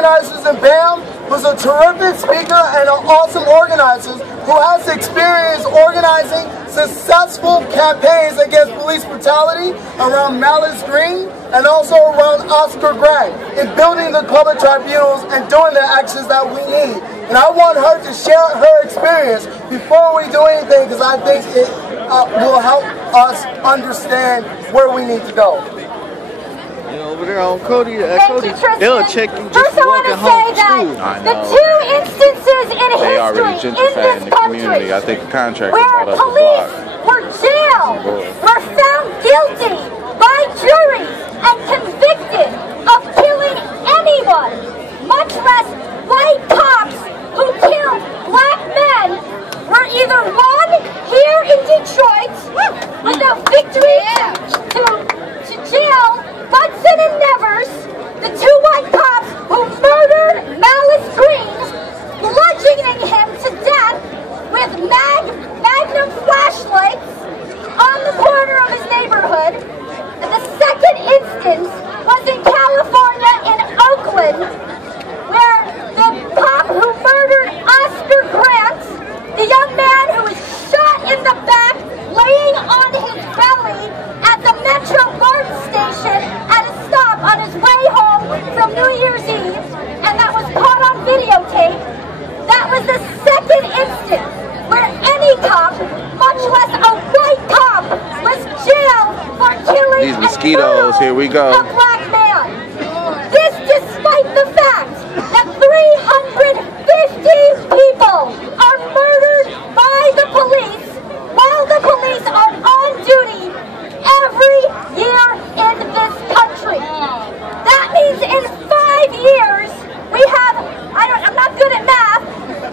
organizers in BAM, who's a terrific speaker and an awesome organizer who has experience organizing successful campaigns against police brutality around Malice Green and also around Oscar Gregg in building the public tribunals and doing the actions that we need. And I want her to share her experience before we do anything, because I think it will help us understand where we need to go. Over there on Cody, they'll check you just First, I want to say that the two instances in history in this country I think the contract where police were jailed, were found guilty by juries and convicted of killing anyone, much less white cops who killed black men, were either won here in Detroit with a victory to jail Hudson and Nevers, the two white cops who murdered Malice Green, bludgeoning him to death with magnum flashlights on the corner of his neighborhood. And the second instance was in California, in Oakland, where the cop who murdered Oscar Grant, the young man who was shot in the back, laying on his belly at the Metro Garden station at a stop on his way home from New Year's Eve, and that was caught on videotape. That was the second instance where any cop, much less a white cop, was jailed for killing these mosquitoes. Here we go. A black man. This despite the fact that 350 people are murdered by the police while the police are on duty every year in this country. That means in 5 years, we have, I'm not good at math,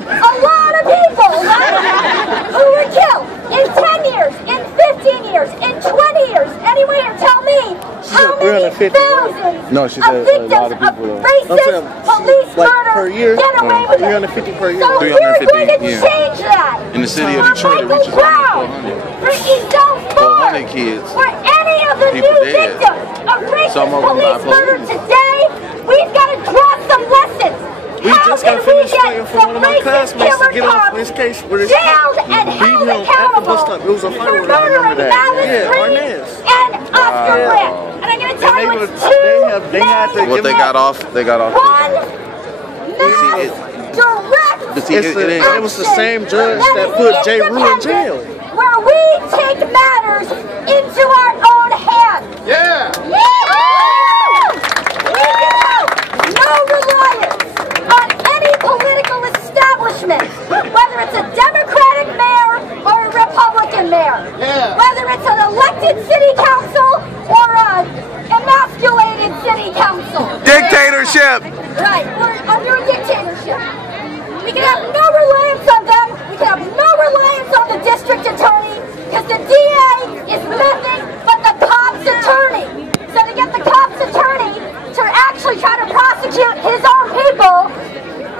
a lot of people, right, who were killed in 10 years, in 15 years, in 20 years. Anyway, tell me, how many thousands of victims of racist police murder get away with it? 350 per year. So we're going to change that. In the city of Detroit, it reaches For Ezel Ford, 400 kids. for any of the new victims of racist police murder today, we've got to draw some lessons. We just got finished waiting for one of my classmates to get off this case where it's jailed and held accountable for murdering Malice Green and Oscar Grant. And I'm going to tell you it's two men. What they got off? They got off. One mass direct it was the same judge that put J. Rue in jail. Where we take matters into our own hands. Yeah! We can have no reliance on any political establishment, whether it's a Democratic mayor or a Republican mayor, whether it's an elected city council or an emasculated city council. Dictatorship! Right, we're under a dictatorship. We can have no reliance on them. We can have no reliance on the district attorney, because the DA is nothing but the cop's attorney. So to get the cop's attorney to actually try to prosecute his own people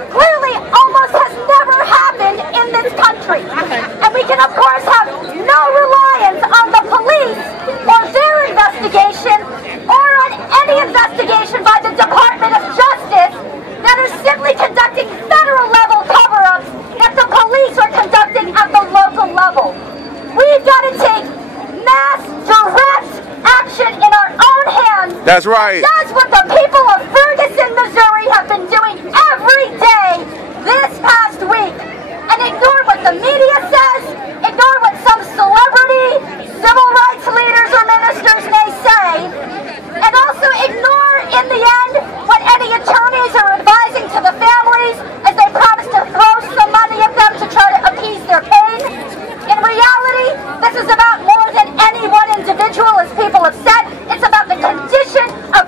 clearly almost has never happened in this country. And we can of course have no reliance on the police or their investigation or on any investigation by the Department of Justice that are simply conducting federal level cover-ups that the police are conducting at the local level. We've got to take mass, direct action in our own hands. That's right. That's what the people of Ferguson, Missouri have been doing every day this past week. And ignore what the media says, ignore what some celebrity, civil rights leaders or ministers may say, and also ignore in the end what any attorneys are advising to the families as they promise to throw some money at them to try to appease their pain. In reality, this is about more than any one individual, as people have said. It's about the condition of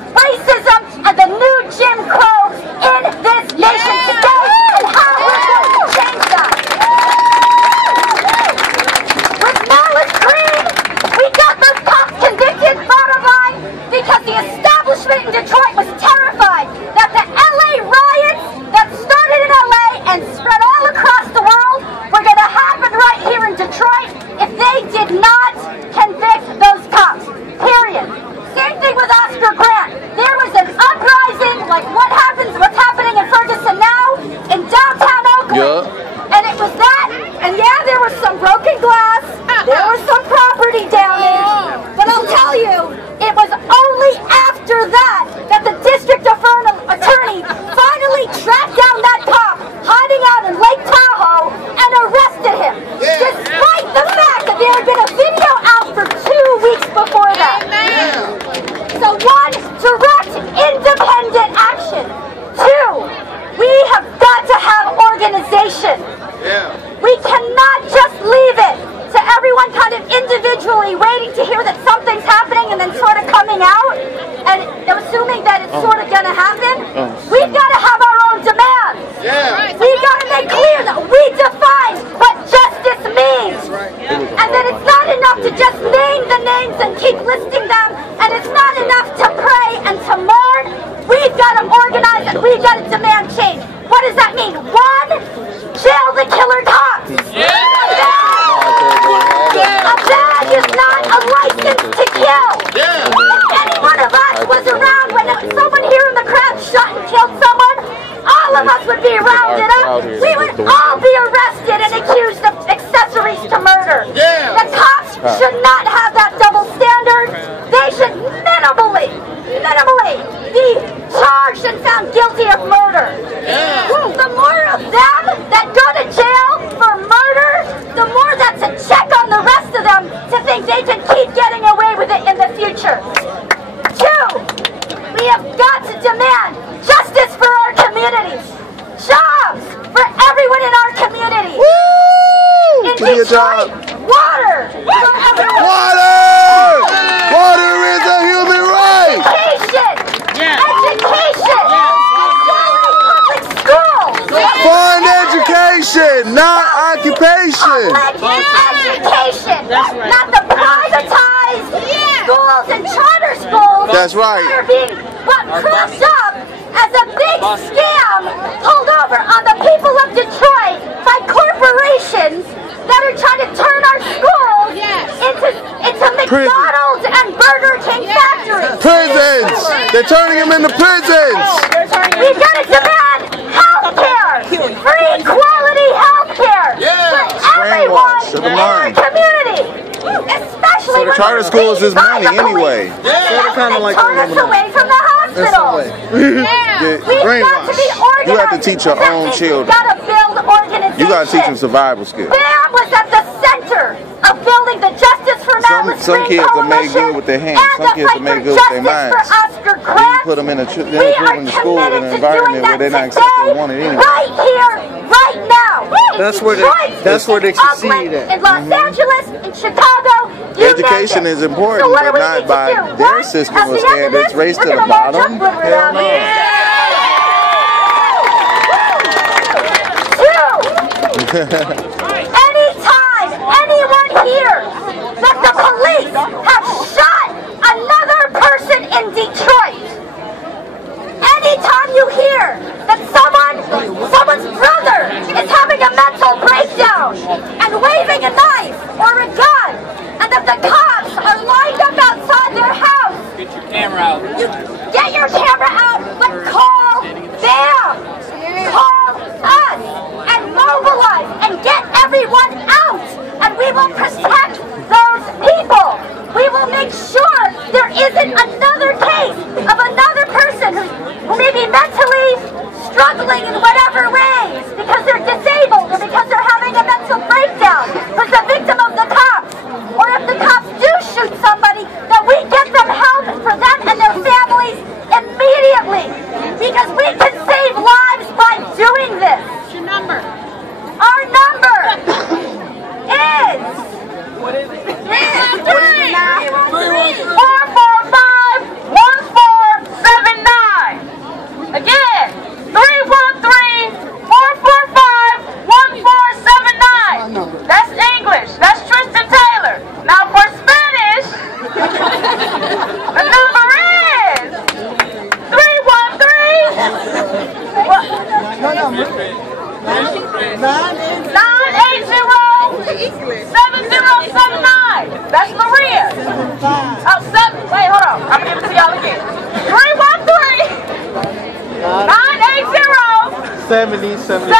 to hear that something's happening and then sort of coming out and assuming that it's sort of going to happen. We've got to have our own demands. We've got to make clear that we define what justice means. And that it's not enough to just name the names and keep listing them, and it's not enough to pray and to mourn. We've got to organize and we've got to demand change. What does that mean? One, jail the killer cops. A badge is not a license to kill. If any one of us was around when someone here in the crowd shot and killed someone, all of us would be rounded up. We would all be arrested and accused of accessories to murder. The cops should not have that double standard. They should minimally be charged and found guilty of murder. The more of them that go to jail for murder, the more that's a check on the rest of them to think they can keep getting away with it in the future. 2, we have got to demand justice for our communities. Jobs for everyone in our community. In Detroit, water for everyone. Water is a human right! Education! Public schools! Fund education, not occupation! Education! Not the privatized schools and charter schools. That's right. That are being crossed up as a big scam pulled over on the people of Detroit by corporations that are trying to turn our schools into McDonald's and Burger King factories. Prisons! They're turning them into prisons! We've got to demand health care! Free quality health care! For everyone in our community! Especially So the charter schools is money anyway. They're kind of like turn us away from the hospital. We've got to be organized. You have to teach your own children. We've got to build organization. You got to teach them survival skills. BAM was at the center of building the Justice for Malice Some kids are made good with their hands. Some kids are made good with their minds. You put them in a school in an environment where they're not accepted and wanted anyway. Right here, right now. That's where they succeed at. In Los Angeles, in Chicago, Education is important, but not by their system of standards. Race to the bottom. Hell no. Anytime anyone hears that the police have shot another person in Detroit, anytime you hear that someone's brother is having a mental breakdown and waving a knife or a gun, and that the cops are lined up outside their house, get your camera out. Get your camera out, but call BAM. Call us and mobilize and get everyone out, and we will protect those people. We will make sure there isn't another case of another person who may be mentally struggling in whatever ways because they're disabled or because they're having a mental breakdown, who's the victim of the cops. Or if the cops do shoot somebody, that we get them help for them and their families immediately, because we can save lives by doing this. What's your number? Our number is 445-1479. Again, 313-445-1479. That's English. That's Tristan Taylor. Now for Spanish, the number is 980-7079. That's Maria. Wait, hold on. I'm gonna give it to y'all again. 313-980-7075.